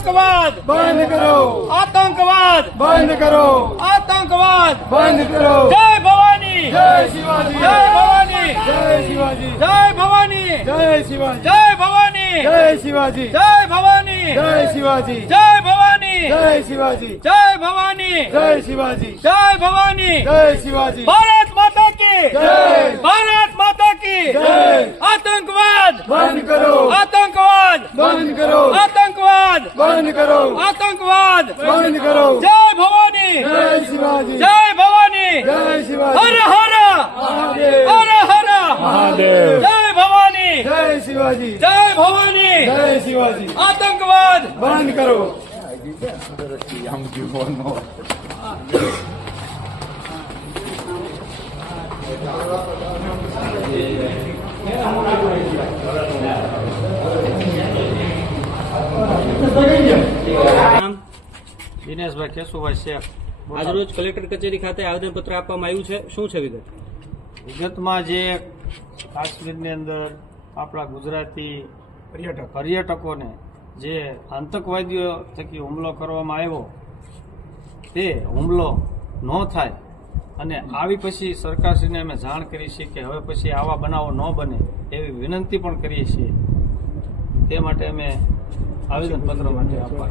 आतंकवाद बंद करो, आतंकवाद बंद करो, आतंकवाद बंद करो। जय भवानी जय शिवाजी, जय भवानी जय शिवाजी, जय भवानी जय शिवाजी, जय भवानी जय शिवाजी, जय भवानी जय शिवाजी, जय भवानी जय शिवाजी, जय भवानी जय शिवाजी, जय भवानी जय शिवाजी, भारत माता की जय, भारत माता की जय। आतंकवाद बंद करो, आतंकवाद बंद करो, आतंकवाद बंद करो, आतंकवाद बंद करो। जय भवानी जय शिवाजी, जय भवानी जय शिवाजी, हर हर महादेव, हर हर महादेव, जय भवानी जय शिवाजी, जय भवानी जय शिवाजी, आतंकवाद बंद करो। દિનેશભાઈ કેશુભાઈ શેખ આજરોજ કલેક્ટર કચેરી ખાતે આવેદનપત્ર આપવામાં આવ્યું છે, શું છે વિગત? વિગતમાં જે કાશ્મીરની અંદર આપણા ગુજરાતી પર્યટકોને જે આતંકવાદીઓ થકી હુમલો કરવામાં આવ્યો તે હુમલો ન થાય અને આવી પછી સરકારશ્રીને અમે જાણ કરી છે કે હવે પછી આવા બનાવો ન બને એવી વિનંતી પણ કરીએ છીએ. તે માટે અમે આવેદનપત્ર માટે આપવા